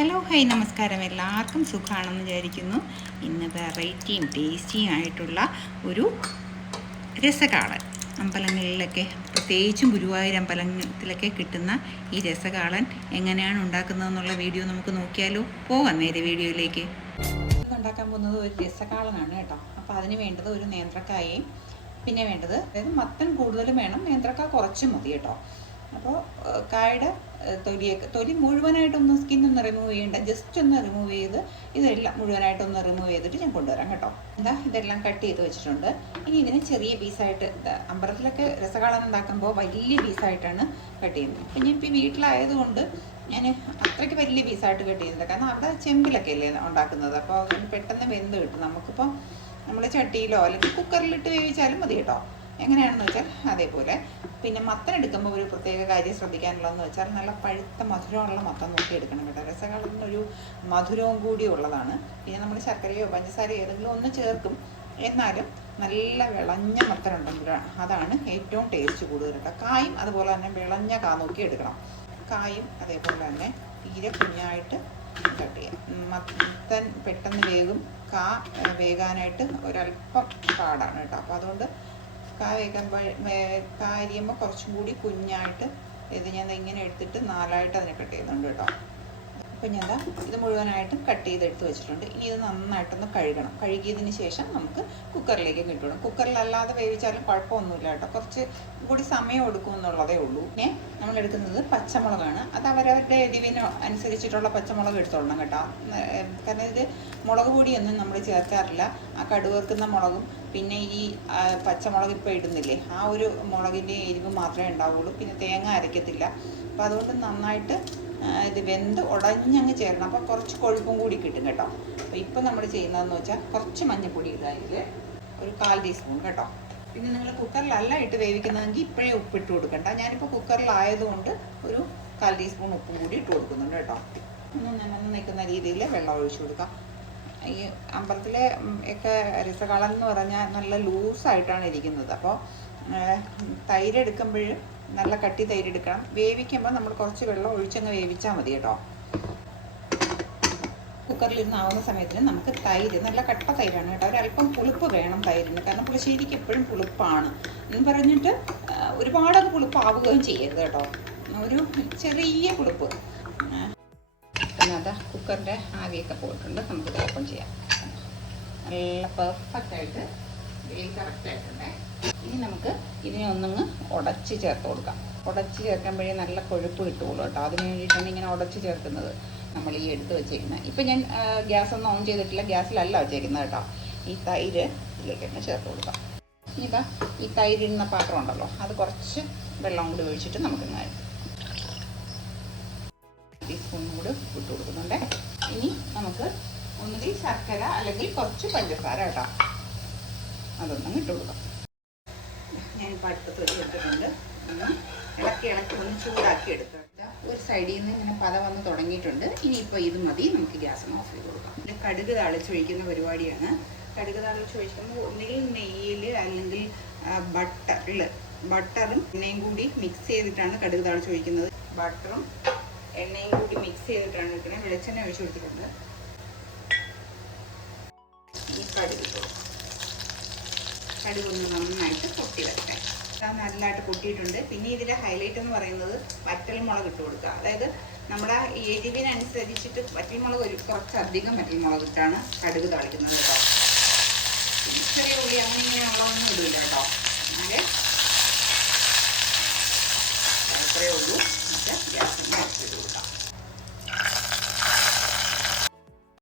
Hello high നമസ്കാരം. എല്ലാവർക്കും സുഖമാണെന്ന് വിചാരിക്കുന്നു. ഇന്ന് വെറൈറ്റിയും ടേസ്റ്റിയും ആയിട്ടുള്ള ഒരു രസകാളൻ, അമ്പലങ്ങളിലൊക്കെ പ്രത്യേകിച്ചും ഗുരുവായൂർ അമ്പലത്തിലൊക്കെ കിട്ടുന്ന ഈ രസകാളൻ എങ്ങനെയാണ് ഉണ്ടാക്കുന്നതെന്നുള്ള വീഡിയോ നമുക്ക് നോക്കിയാലോ. പോകാം നേരെ വീഡിയോയിലേക്ക്. ഉണ്ടാക്കാൻ പോകുന്നത് ഒരു രസകാളനാണ് കേട്ടോ. അപ്പോൾ അതിന് വേണ്ടത് ഒരു നേന്ത്രക്കായയും പിന്നെ വേണ്ടത്, അതായത് മത്തൻ കൂടുതലും വേണം, നേന്ത്രക്കായ കുറച്ച് മതി കേട്ടോ. അപ്പോൾ കായയുടെ തൊലി മുഴുവനായിട്ടൊന്ന് സ്കിന്നൊന്ന് റിമൂവ് ചെയ്യേണ്ട, ജസ്റ്റ് ഒന്ന് റിമൂവ് ചെയ്ത് ഇതെല്ലാം മുഴുവനായിട്ടൊന്ന് റിമൂവ് ചെയ്തിട്ട് ഞാൻ കൊണ്ടുവരാം കേട്ടോ. ഇതെല്ലാം കട്ട് ചെയ്ത് വെച്ചിട്ടുണ്ട്. ഇനി ഇതിനെ ചെറിയ പീസായിട്ട്, അമ്പലത്തിലൊക്കെ രസകാളൻ ഉണ്ടാക്കുമ്പോൾ വലിയ പീസായിട്ടാണ് കട്ട് ചെയ്യുന്നത്. അപ്പം ഞാൻ ഇപ്പോൾ വീട്ടിലായതുകൊണ്ട് ഞാൻ അത്രയ്ക്ക് വലിയ പീസായിട്ട് കട്ട് ചെയ്യുന്നത്, കാരണം അവിടെ ചെമ്പിലൊക്കെ അല്ലേ ഉണ്ടാക്കുന്നത്. അപ്പോൾ അതിന് പെട്ടെന്ന് വെന്ത് കിട്ടും. നമുക്കിപ്പോൾ നമ്മൾ ചട്ടിയിലോ അല്ലെങ്കിൽ കുക്കറിലിട്ട് വേവിച്ചാലും മതി കേട്ടോ, എങ്ങനെയാണെന്ന് വെച്ചാൽ അതേപോലെ. പിന്നെ മത്തൻ എടുക്കുമ്പോൾ ഒരു പ്രത്യേക കാര്യം ശ്രദ്ധിക്കാനുള്ളതെന്ന് വെച്ചാൽ നല്ല പഴുത്ത മധുരമുള്ള മത്തൻ നോക്കി എടുക്കണം കേട്ടോ. രസകാളനൊരു മധുരവും കൂടി ഉള്ളതാണ്. പിന്നെ നമ്മൾ ശർക്കരയോ പഞ്ചസാരയോ ഏതെങ്കിലും ഒന്ന് ചേർക്കും, എന്നാലും നല്ല വിളഞ്ഞ മത്തൻ ഉണ്ടെങ്കിൽ അതാണ് ഏറ്റവും ടേസ്റ്റ് കൂടുതൽ കേട്ടോ. കായും അതുപോലെ തന്നെ വിളഞ്ഞ കാ നോക്കി എടുക്കണം. കായും അതേപോലെ തന്നെ തീരെ കുഞ്ഞായിട്ട് കട്ട് ചെയ്യാം. മത്തൻ പെട്ടെന്ന് വേകും, കാ വേകാനായിട്ട് ഒരല്പം പാടാണ് കേട്ടോ. അപ്പോൾ അതുകൊണ്ട് കാ അരിയുമ്പോൾ കുറച്ചും കൂടി കുഞ്ഞായിട്ട് ഇത് ഞാൻ ഇങ്ങനെ എടുത്തിട്ട് 4ആയിട്ട് അതിനെ കട്ട് ചെയ്യുന്നുണ്ട് കേട്ടോ. അപ്പം ഞാൻ ഇത് മുഴുവനായിട്ടും കട്ട് ചെയ്തെടുത്ത് വെച്ചിട്ടുണ്ട്. ഇനി ഇത് നന്നായിട്ടൊന്ന് കഴുകണം. കഴുകിയതിന് ശേഷം നമുക്ക് കുക്കറിലേക്ക് കിട്ടണം. കുക്കറിലല്ലാതെ വേവിച്ചാലും കുഴപ്പമൊന്നുമില്ല കേട്ടോ, കുറച്ച് കൂടി സമയം എടുക്കും എന്നുള്ളതേ ഉള്ളൂ. പിന്നെ നമ്മൾ എടുക്കുന്നത് പച്ചമുളകാണ്. അത് അവരവരുടെ എരിവിന് അനുസരിച്ചിട്ടുള്ള പച്ചമുളക് എടുത്തോളണം കേട്ടോ. കാരണം ഇത് മുളക് പൊടിയൊന്നും നമ്മൾ ചേർക്കാറില്ല. ആ കടുവറുക്കുന്ന മുളകും പിന്നെ ഈ പച്ചമുളക് ഇപ്പോൾ ഇടുന്നില്ലേ, ആ ഒരു മുളകിൻ്റെ എരിവ് മാത്രമേ ഉണ്ടാവുള്ളൂ. പിന്നെ തേങ്ങ അരയ്ക്കത്തില്ല. അപ്പോൾ അതുകൊണ്ട് നന്നായിട്ട് ഇത് വെന്ത് ഉടഞ്ഞങ്ങ് ചേരണം. അപ്പോൾ കുറച്ച് കൊഴുപ്പും കൂടി കിട്ടും കേട്ടോ. അപ്പോൾ ഇപ്പോൾ നമ്മൾ ചെയ്യുന്നതെന്ന് വെച്ചാൽ കുറച്ച് മഞ്ഞൾപ്പൊടി ഇടുക, ഇതിൽ ഒരു 1/4 ടീസ്പൂൺ കേട്ടോ. പിന്നെ നിങ്ങൾ കുക്കറിലല്ല ഇട്ട് വേവിക്കുന്നതെങ്കിൽ ഇപ്പോഴേ ഉപ്പിട്ട് കൊടുക്കണ്ട. ഞാനിപ്പോൾ കുക്കറിലായതുകൊണ്ട് ഒരു 1/4 ടീസ്പൂൺ ഉപ്പും കൂടി ഇട്ട് കൊടുക്കുന്നുണ്ട് കേട്ടോ. ഒന്ന് നനന്ന് നിൽക്കുന്ന രീതിയിൽ വെള്ളം ഒഴിച്ചു കൊടുക്കാം. ഈ അമ്പലത്തിലെ ഒക്കെ രസകാളൻ എന്ന് പറഞ്ഞാൽ നല്ല ലൂസായിട്ടാണ് ഇരിക്കുന്നത്. അപ്പോൾ തൈര് എടുക്കുമ്പോൾ നല്ല കട്ടി തൈര് എടുക്കണം. വേവിക്കുമ്പോൾ നമ്മൾ കുറച്ച് വെള്ളം ഒഴിച്ചങ്ങ് വേവിച്ചാൽ മതി കേട്ടോ. കുക്കറിലിരുന്ന് ആവുന്ന സമയത്തിന് നമുക്ക് തൈര്, നല്ല കട്ട തൈരാണ് കേട്ടോ. ഒരല്പം പുളിപ്പ് വേണം തൈരിന്, കാരണം പുളിശ്ശേരിക്ക് എപ്പോഴും പുളിപ്പാണ് എന്ന് പറഞ്ഞിട്ട് ഒരുപാടത് പുളിപ്പാവുകയും ചെയ്യരുത് കേട്ടോ. ഒരു ചെറിയ പുളിപ്പ്. പിന്നെ അതാ കുക്കറിൻ്റെ ആവിയൊക്കെ പോയിട്ടുണ്ട്. നമുക്കിത് ഓപ്പൺ ചെയ്യാം. നല്ല പെർഫെക്റ്റായിട്ട് വേവ് കറക്റ്റായിട്ടുണ്ടേ. ഇനി നമുക്ക് ഇതിനെ ഒന്നങ്ങ് ഉടച്ച് ചേർത്ത് കൊടുക്കാം. ഉടച്ച് ചേർക്കുമ്പോഴേ നല്ല കൊഴുപ്പ് കിട്ടുള്ളൂ കേട്ടോ. അതിന് വേണ്ടിയിട്ടാണ് ഇങ്ങനെ ഉടച്ച് ചേർക്കുന്നത് നമ്മൾ ഈ എടുത്ത് വെച്ചേക്കുന്നത്. ഇപ്പം ഞാൻ ഗ്യാസൊന്നും ഓൺ ചെയ്തിട്ടില്ല, ഗ്യാസിലല്ല വെച്ചേക്കുന്നത് കേട്ടോ. ഈ തൈര് ഇതിലേക്ക് തന്നെ ചേർത്ത് കൊടുക്കാം. ഇനിയിപ്പോൾ ഈ തൈരിടുന്ന പാത്രം ഉണ്ടല്ലോ, അത് കുറച്ച് വെള്ളം കൂടി ഒഴിച്ചിട്ട് നമുക്കിങ്ങനെ ടീസ്പൂണും കൂടി ഇട്ട് കൊടുക്കുന്നുണ്ട്. ഇനി നമുക്ക് ഒന്നുകിൽ ശർക്കര അല്ലെങ്കിൽ കുറച്ച് പഞ്ചസാര കേട്ടോ, അതൊന്നും ഇട്ട് കൊടുക്കാം. ഞാനിപ്പോൾ അടുപ്പത്ത് വെച്ച് എടുത്തിട്ടുണ്ട്. ഒന്ന് ഇളക്കി ഒന്ന് ചൂടാക്കി എടുക്കാം. ഒരു സൈഡിൽ നിന്ന് ഇങ്ങനെ പത വന്ന് തുടങ്ങിയിട്ടുണ്ട്. ഇനിയിപ്പോൾ ഇത് മതി, നമുക്ക് ഗ്യാസ് ഓഫ് ചെയ്ത് കൊടുക്കാം. ഇത് കടുക് താളിച്ചൊഴിക്കുന്ന പരിപാടിയാണ്. കടുക് താളിച്ചൊഴിക്കുമ്പോൾ ഒന്നുകിൽ നെയ്യിൽ അല്ലെങ്കിൽ ബട്ടറും എണ്ണയും കൂടി മിക്സ് ചെയ്തിട്ടാണ് കടുക് താളിച്ചൊഴിക്കുന്നത്. ബട്ടറും എണ്ണയും കൂടി മിക്സ് ചെയ്തിട്ടാണ് ഇരിക്കുന്നത്. വെളിച്ചെണ്ണ ഒഴിച്ച് കൊടുത്തിട്ടുണ്ട്. ഈ കടുകൊന്ന് നന്നായിട്ട് പൊട്ടി വരട്ടെ. നല്ലതായിട്ട് പൊട്ടിയിട്ടുണ്ട്. പിന്നെ ഇതിലെ ഹൈലൈറ്റ് എന്ന് പറയുന്നത് വറ്റൽമുളക് ഇട്ട് കൊടുക്കുക. അതായത് നമ്മുടെ എരിവിനനുസരിച്ചിട്ട് വറ്റൽമുളക് കുറച്ചധികം വറ്റൽമുളക് ഇട്ടാണ് കടുക് താളിക്കുന്നത് കേട്ടോ. ചെറിയ ഉള്ളി അങ്ങനെ ഇങ്ങനെയുള്ളതൊന്നും ഇടില്ല കേട്ടോ.